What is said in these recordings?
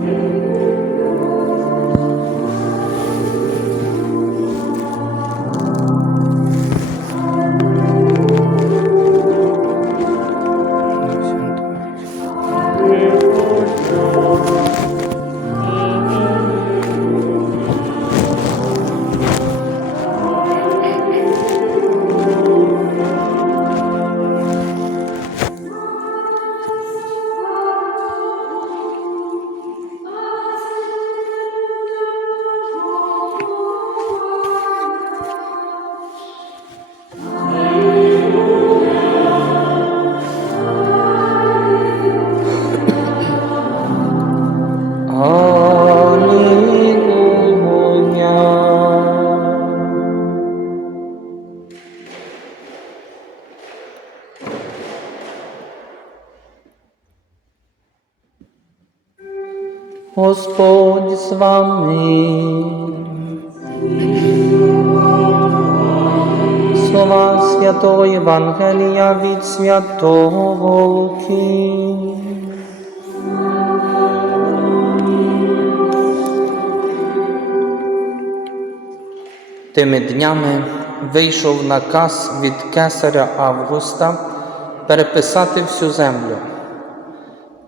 You. Святого Луки. Тими днями вийшов наказ від кесаря Августа переписати всю землю.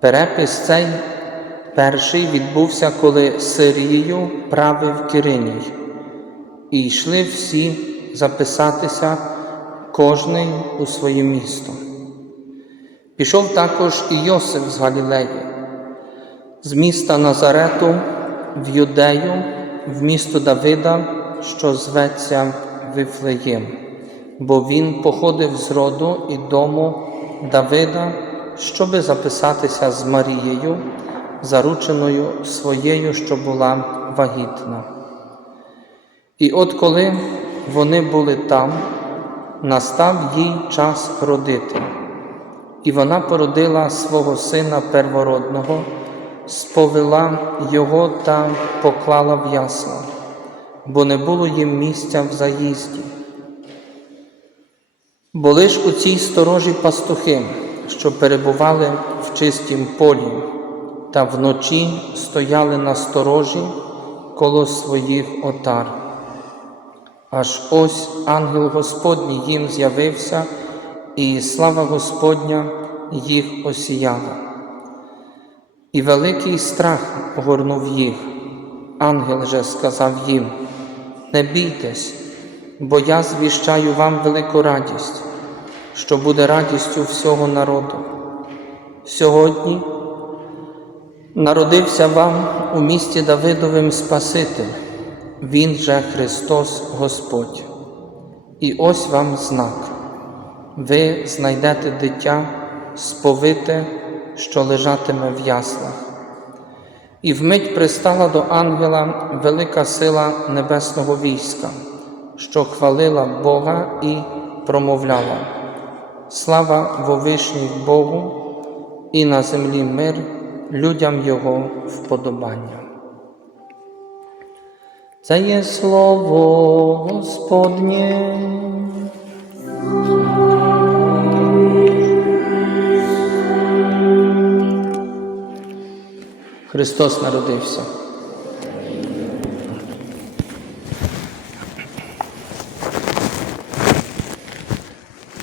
Перепис цей перший відбувся, коли Сирією правив Кириній, і йшли всі записатися, кожний у своє місто. Пішов також і Йосиф з Галілеї, з міста Назарету в Юдею, в місто Давида, що зветься Вифлеєм, бо він походив з роду і дому Давида, щоби записатися з Марією, зарученою своєю, що була вагітна. І от коли вони були там, настав їй час родити, і вона породила свого сина первородного, сповела його та поклала в ясла, бо не було їм місця в заїзді. Були ж у цій сторожі пастухи, що перебували в чистім полі, та вночі стояли на сторожі коло своїх отар. Аж ось ангел Господній їм з'явився, і слава Господня їх осіяла. І великий страх огорнув їх. Ангел же сказав їм: Не бійтесь, бо я звіщаю вам велику радість, що буде радістю всього народу. Сьогодні народився вам у місті Давидовим Спаситель, Він же Христос Господь. І ось вам знак. Ви знайдете дитя сповите, що лежатиме в яслах. І вмить пристала до ангела велика сила небесного війська, що хвалила Бога і промовляла. Слава вовишній Богу і на землі мир людям Його вподобання. Це є слово Господнє. Христос народився.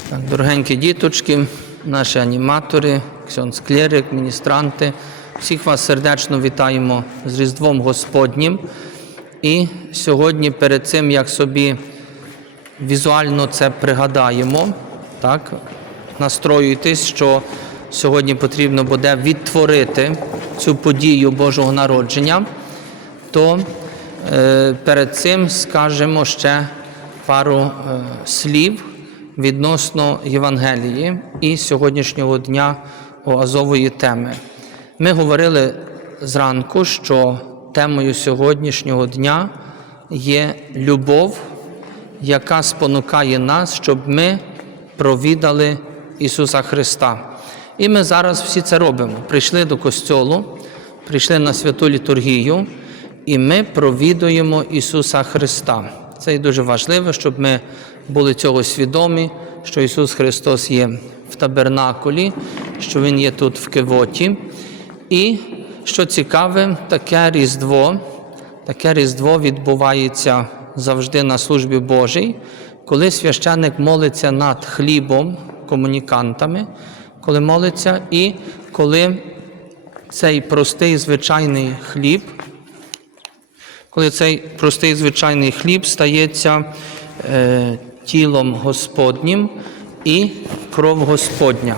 Так, дорогенькі діточки, наші аніматори, ксьонс клерик, міністранти, всіх вас сердечно вітаємо з Різдвом Господнім. І сьогодні, перед цим, як собі візуально це пригадаємо, так, настроюйтесь, що сьогодні потрібно буде відтворити цю подію Божого народження, то е, перед цим скажемо ще пару е, слів відносно Євангелії і сьогоднішнього дня Оазової теми. Ми говорили зранку, що темою сьогоднішнього дня є любов, яка спонукає нас, щоб ми провідали Ісуса Христа. І ми зараз всі це робимо. Прийшли до костьолу, прийшли на святу літургію, і ми провідуємо Ісуса Христа. Це і дуже важливо, щоб ми були цього свідомі, що Ісус Христос є в табернакулі, що Він є тут в Кивоті. І що цікаве, таке Різдво, таке Різдво відбувається завжди на службі Божій, коли священник молиться над хлібом, комунікантами, коли молиться, і коли цей простий звичайний хліб, коли цей простий звичайний хліб стається е, тілом Господнім і кров Господня.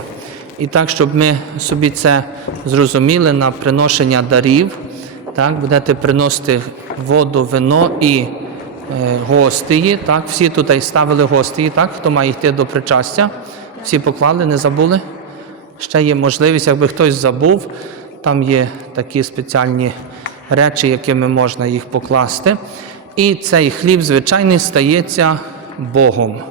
І так, щоб ми собі це зрозуміли на приношення дарів, так, будете приносити воду, вино і е, гостії. Так, всі тут ставили гостії, так, хто має йти до причастя. Всі поклали, не забули? Ще є можливість, якби хтось забув, там є такі спеціальні речі, якими можна їх покласти. І цей хліб, звичайний, стається Богом.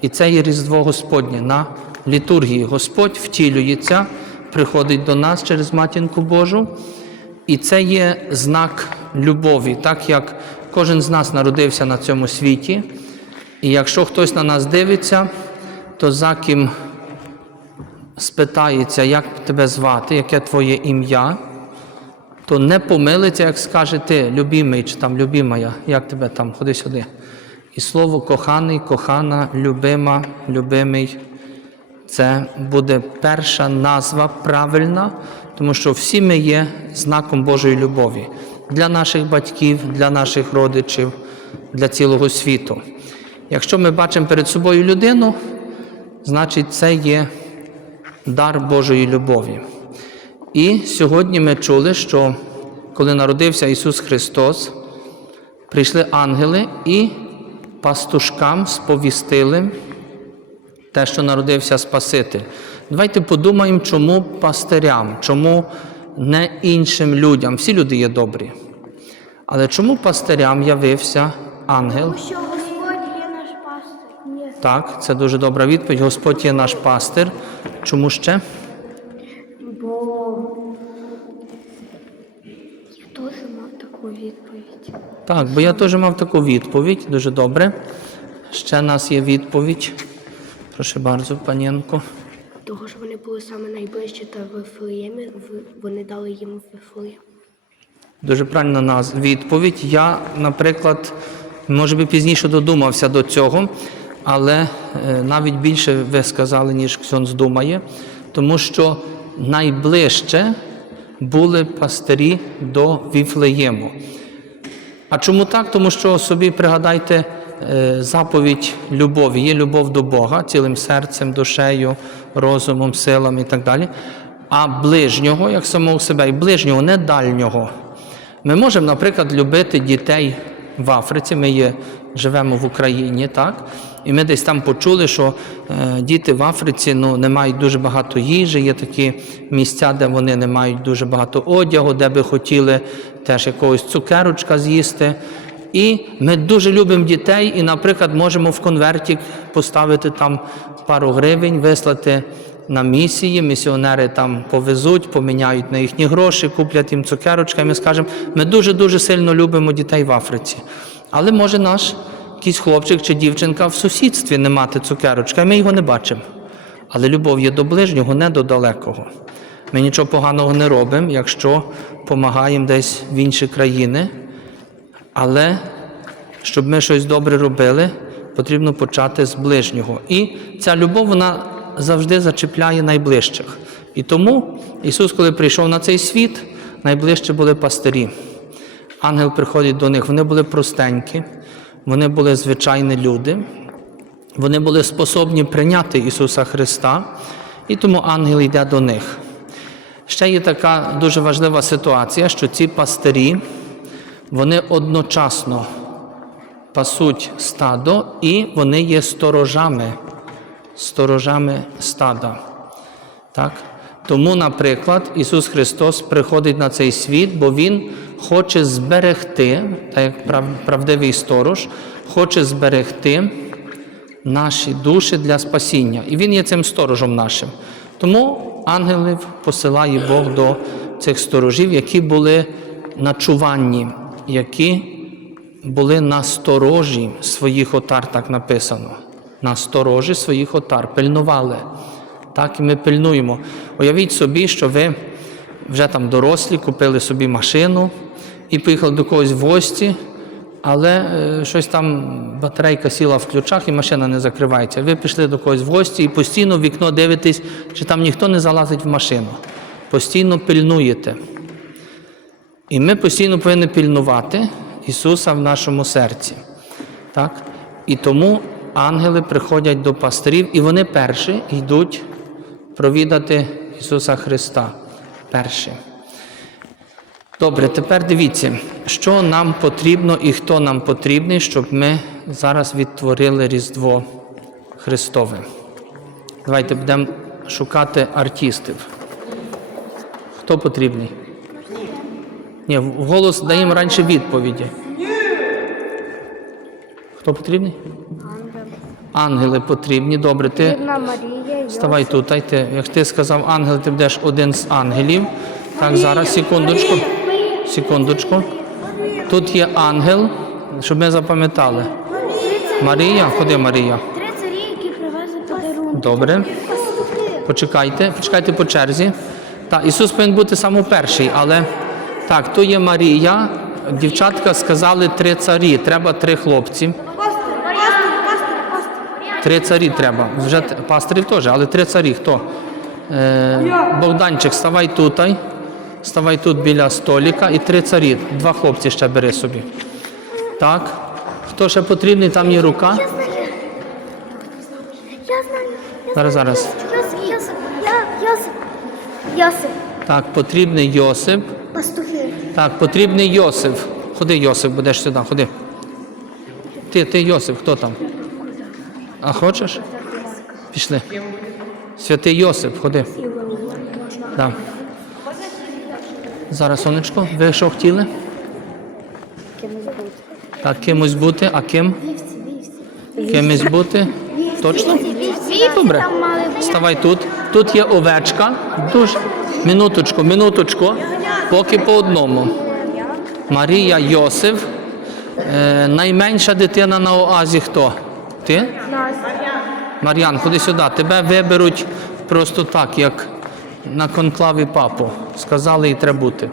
І це є Різдво Господнє на літургії. Господь втілюється, приходить до нас через Матінку Божу. І це є знак любові, так як кожен з нас народився на цьому світі. І якщо хтось на нас дивиться, то за ким спитається, як тебе звати, яке твоє ім'я, то не помилиться, як скаже ти, любимий чи там любимая, як тебе там, ходи сюди. І слово коханий, кохана, любима, любимий. Це буде перша назва правильна, тому що всі ми є знаком Божої любові для наших батьків, для наших родичів, для цілого світу. Якщо ми бачимо перед собою людину, значить це є дар Божої любові. І сьогодні ми чули, що коли народився Ісус Христос, прийшли ангели і пастушкам сповістили те, що народився Спаситель. Давайте подумаємо, чому пастирям, чому не іншим людям. Всі люди є добрі. Але чому пастирям явився ангел? Тому що Господь є наш пастир. Так, це дуже добра відповідь. Господь є наш пастир. Чому ще? Бо я теж мав таку відповідь. Так, бо я теж мав таку відповідь. Дуже добре. Ще в нас є відповідь. Прошу bardzo, панінко. Того ж вони були саме найближчі та в Вифлеємі, в- вони дали їм Вифлеєм. Дуже правильна нас відповідь. Я, наприклад, може би пізніше додумався до цього, але е, навіть більше ви сказали, ніж Ксьонз думає, тому що найближче були пастирі до Віфлеєму. А чому так? Тому що собі пригадайте заповідь любові. Є любов до Бога цілим серцем, душею, розумом, силам і так далі. А ближнього, як самого себе, і ближнього, не дальнього. Ми можемо, наприклад, любити дітей в Африці. Ми є, живемо в Україні, так? І ми десь там почули, що е, діти в Африці ну, не мають дуже багато їжі, є такі місця, де вони не мають дуже багато одягу, де би хотіли теж якогось цукерочка з'їсти. І ми дуже любимо дітей, і, наприклад, можемо в конверті поставити там пару гривень, вислати на місії, місіонери там повезуть, поміняють на їхні гроші, куплять їм цукерочки. І ми скажемо, ми дуже-дуже сильно любимо дітей в Африці. Але може наш якийсь хлопчик чи дівчинка в сусідстві не мати цукерочка, і ми його не бачимо. Але любов є до ближнього, не до далекого. Ми нічого поганого не робимо, якщо допомагаємо десь в інші країни. Але щоб ми щось добре робили, потрібно почати з ближнього. І ця любов вона завжди зачіпляє найближчих. І тому Ісус, коли прийшов на цей світ, найближче були пастирі. Ангел приходить до них, вони були простенькі, вони були звичайні люди, вони були способні прийняти Ісуса Христа, і тому ангел йде до них. Ще є така дуже важлива ситуація, що ці пастирі, вони одночасно пасуть стадо і вони є сторожами, сторожами стада. Так? Тому, наприклад, Ісус Христос приходить на цей світ, бо Він хоче зберегти, так як правдивий сторож, хоче зберегти наші душі для спасіння. І Він є цим сторожем нашим. Тому ангелів посилає Бог до цих сторожів, які були на чуванні, які були на сторожі своїх отар, так написано. На сторожі своїх отар, пильнували. Так і ми пильнуємо. Уявіть собі, що ви вже там дорослі, купили собі машину і поїхали до когось в гості, але е, щось там батарейка сіла в ключах і машина не закривається. Ви пішли до когось в гості і постійно в вікно дивитесь, чи там ніхто не залазить в машину. Постійно пильнуєте. І ми постійно повинні пильнувати Ісуса в нашому серці. Так? І тому ангели приходять до пастирів, і вони перші йдуть провідати Ісуса Христа. Перші. Добре, тепер дивіться, що нам потрібно і хто нам потрібний, щоб ми зараз відтворили Різдво Христове. Давайте будемо шукати артистів. Хто потрібний? Ні, в голос даємо раніше відповіді. Хто потрібний? Ангели потрібні. Добре, ти ставай тут. ти. Як ти сказав ангел, ти будеш один з ангелів. Так, зараз, секундочку. Секундочку. Тут є ангел, щоб ми запам'ятали. Марія, ходи, Марія. Добре. Почекайте, почекайте по черзі. Так, Ісус повинен бути саме перший, але так, то є Марія. Дівчатка сказали три царі. Треба три хлопці. Три царі треба. Вже пастирів теж, але три царі. Хто? Е, Богданчик, ставай тут. Ставай тут біля століка і три царі. Два хлопці ще бери собі. Так. Хто ще потрібний? Там є рука. Зараз, зараз. Йосип. Так, потрібний Йосип. Пастухи. Так, потрібний Йосип. Ходи, Йосип, будеш сюди, ходи. Ти, ти Йосип, хто там? А хочеш? Пішли. Святий Йосип, ходи. Да. Зараз, сонечко, ви що хотіли? Так, кимось бути, а ким? Кимось бути? Точно? Добре. Ставай тут. Тут є овечка. Дуже. Минуточку, минуточку. Поки по одному. Марія Йосиф. Е, найменша дитина на оазі хто? Ти? Мар'ян, ходи сюди. Тебе виберуть просто так, як на конклаві папу. Сказали і треба бути.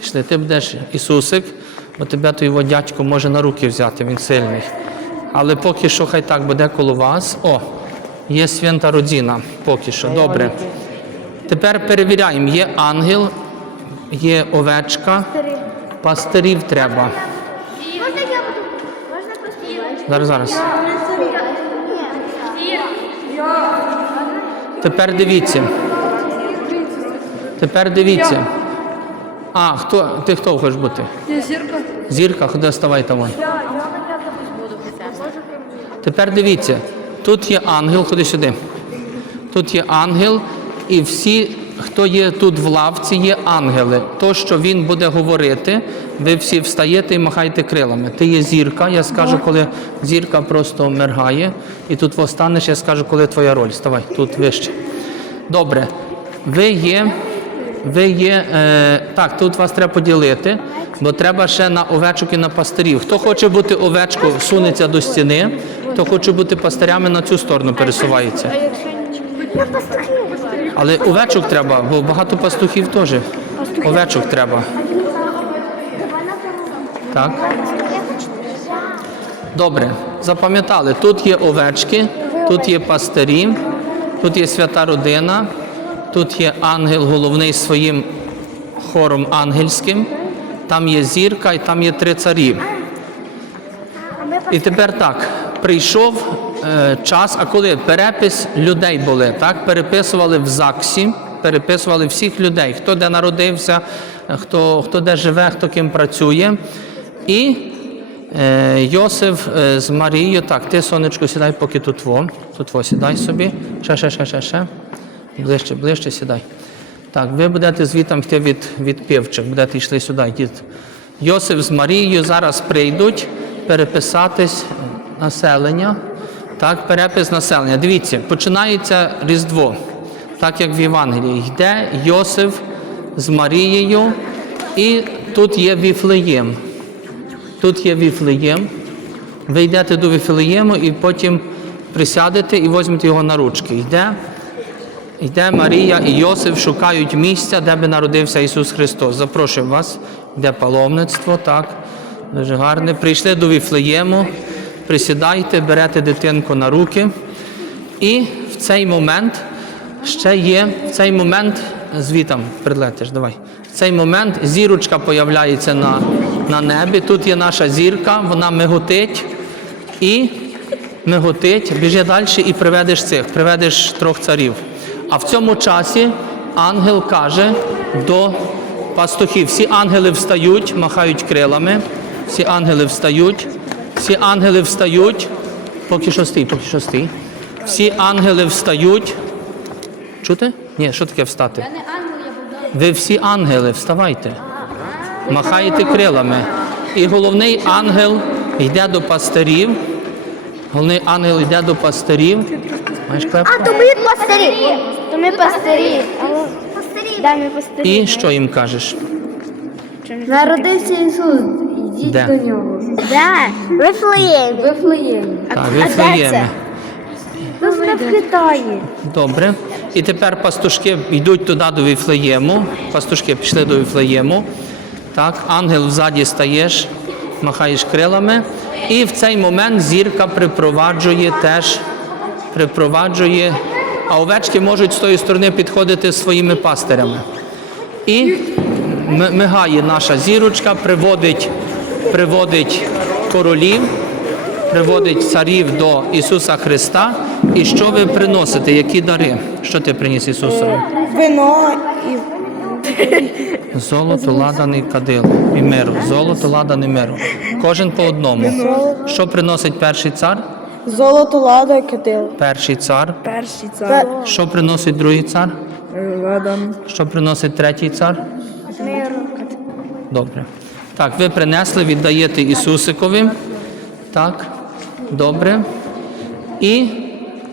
Пішли, ти будеш Ісусик, бо тебе той його дядько може на руки взяти, він сильний. Але поки що хай так буде коло вас. О, є свята родина, поки що. Добре. Тепер перевіряємо, є ангел, є овечка, пастирів треба. Можна я буду? Можна просто Зараз, зараз. Тепер дивіться. Тепер дивіться. А, хто, ти хто хочеш бути? Зірка. Зірка, ходи, вставай там. Тепер дивіться, тут є ангел, ходи сюди. Тут є ангел, і всі, хто є тут в лавці, є ангели. То, що він буде говорити, ви всі встаєте і махаєте крилами. Ти є зірка, я скажу, коли зірка просто мергає, і тут востанеш, я скажу, коли твоя роль. Ставай, тут вище. Добре. Ви є. Ви є. Е, так, тут вас треба поділити, бо треба ще на овечок і на пастирів. Хто хоче бути овечкою, сунеться до стіни, хто хоче бути пастирями, на цю сторону пересувається. Але овечок треба, бо багато пастухів теж. Овечок треба. Так. Добре, запам'ятали, тут є овечки, тут є пастирі, тут є свята родина, тут є ангел головний своїм хором ангельським, там є зірка і там є три царі. І тепер так, прийшов час, а коли перепис людей були, так, переписували в ЗАГСі, переписували всіх людей, хто де народився, хто, хто де живе, хто ким працює. І е, Йосиф е, з Марією, так, ти, сонечко, сідай, поки тут во. Тут во, сідай собі. Ще, ще, ще, ще, ще. Ближче, ближче сідай. Так, ви будете звітом йти від, від півчик, будете йшли сюди, йдіть. Йосиф з Марією зараз прийдуть переписатись населення. Так, перепис населення. Дивіться, починається Різдво, так як в Євангелії. Йде Йосиф з Марією, і тут є Віфлеєм. Тут є Віфлеєм. Ви йдете до Віфлеєму і потім присядете і візьмете його на ручки. Йде Йде Марія і Йосиф шукають місця, де би народився Ісус Христос. Запрошую вас, йде паломництво, так, дуже гарне. Прийшли до Віфлеєму, присідайте, берете дитинку на руки. І в цей момент ще є, в цей момент звітам прилетиш, давай. В цей момент зірочка появляється на, на небі. Тут є наша зірка, вона миготить і миготить, біжи далі і приведеш цих, приведеш трьох царів. А в цьому часі ангел каже до пастухів: всі ангели встають, махають крилами, всі ангели встають, всі ангели встають. Поки що стій, поки що стій. Всі ангели встають. Чути? Ні, що таке встати? Ви всі ангели, вставайте. Махаєте крилами. І головний ангел йде до пастирів. Головний ангел йде до пастирів. Маєш клепку? А, то ми пастирі. То ми пастирі. Да, ми пастирі. І що їм кажеш? Народився Ісус, йдіть Де? до нього. Да. Вифлеєм. В Вифлеємі. Так, де Вифлеємі. це? В Китаї. Добре. І тепер пастушки йдуть туди до Віфлеєму. Пастушки пішли до Віфлеєму. Так, ангел взаді стаєш, махаєш крилами. І в цей момент зірка припроваджує теж, припроваджує, а овечки можуть з тої сторони підходити зі своїми пастирями. І мигає наша зірочка, приводить, приводить королів, приводить царів до Ісуса Христа. І що ви приносите? Які дари? Що ти приніс Ісусові? Вино і Золото, ладаний кадило і миру. Золото, ладаний миру. Кожен по одному. Що приносить перший цар? золото, лада і кадило. Перший цар. Перший цар. Що приносить другий цар? Ладан. Що приносить третій цар? Добре. Так, ви принесли, віддаєте Ісусикові. Так, добре. І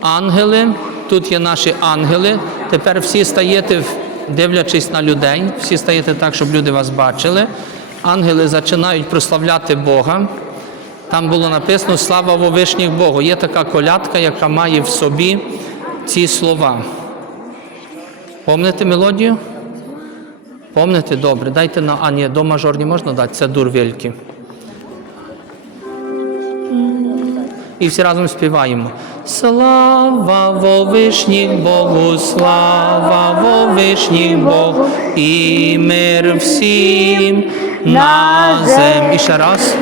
ангели, тут є наші ангели. Тепер всі стаєте, дивлячись на людей, всі стаєте так, щоб люди вас бачили. Ангели починають прославляти Бога. Там було написано Слава Вовишніх Богу. Є така колядка, яка має в собі ці слова. Помните мелодію? Помните? Добре. Дайте на а ні, до мажорні можна дати, це дур вельки. І всі разом співаємо. Слава Вовишніх Богу, слава Вовишніх Богу, і мир всім на землі. І ще раз.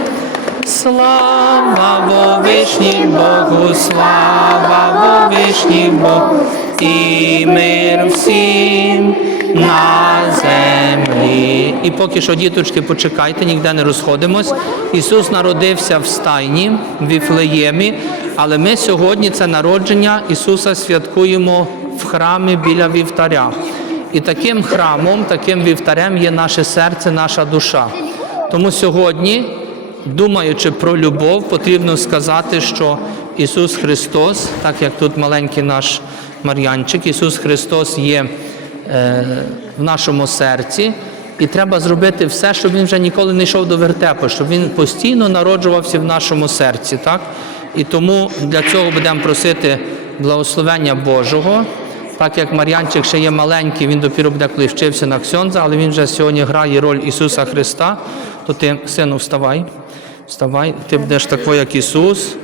Слава Вовишніх Богу, слава Вовишніх Богу, і мир всім на землі. І поки що, діточки, почекайте, ніде не розходимось. Ісус народився в стайні в Віфлеємі, але ми сьогодні це народження Ісуса святкуємо в храмі біля вівтаря. І таким храмом, таким вівтарем є наше серце, наша душа. Тому сьогодні, думаючи про любов, потрібно сказати, що Ісус Христос, так як тут маленький наш Мар'янчик, Ісус Христос є в нашому серці, і треба зробити все, щоб Він вже ніколи не йшов до вертепу, щоб Він постійно народжувався в нашому серці. Так? І тому для цього будемо просити благословення Божого. Так як Мар'янчик ще є маленький, він допіру буде, коли вчився на Ксьонза, але він вже сьогодні грає роль Ісуса Христа, то ти, сину, вставай, вставай, ти будеш такий, як Ісус,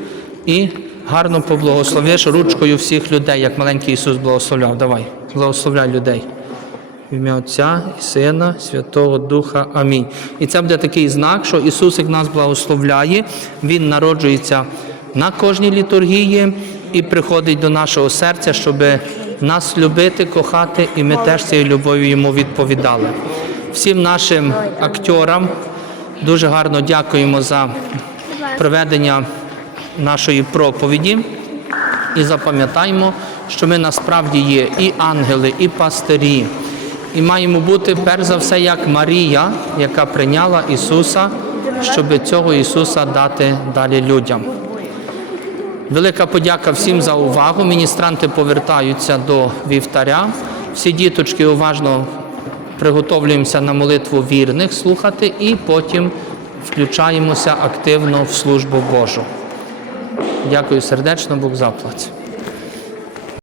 і гарно поблагословиш ручкою всіх людей, як маленький Ісус благословляв. Давай, благословляй людей. В ім'я Отця і Сина, Святого Духа. Амінь. І це буде такий знак, що Ісусик нас благословляє, Він народжується на кожній літургії і приходить до нашого серця, щоб нас любити, кохати, і ми теж цією любов'ю йому відповідали. Всім нашим акторам дуже гарно дякуємо за проведення нашої проповіді. І запам'ятаємо, що ми насправді є і ангели, і пастирі. І маємо бути перш за все як Марія, яка прийняла Ісуса, щоб цього Ісуса дати далі людям. Велика подяка всім за увагу. Міністранти повертаються до вівтаря. Всі діточки уважно приготовлюємося на молитву вірних слухати і потім включаємося активно в службу Божу. Дякую сердечно, Бог заплатить.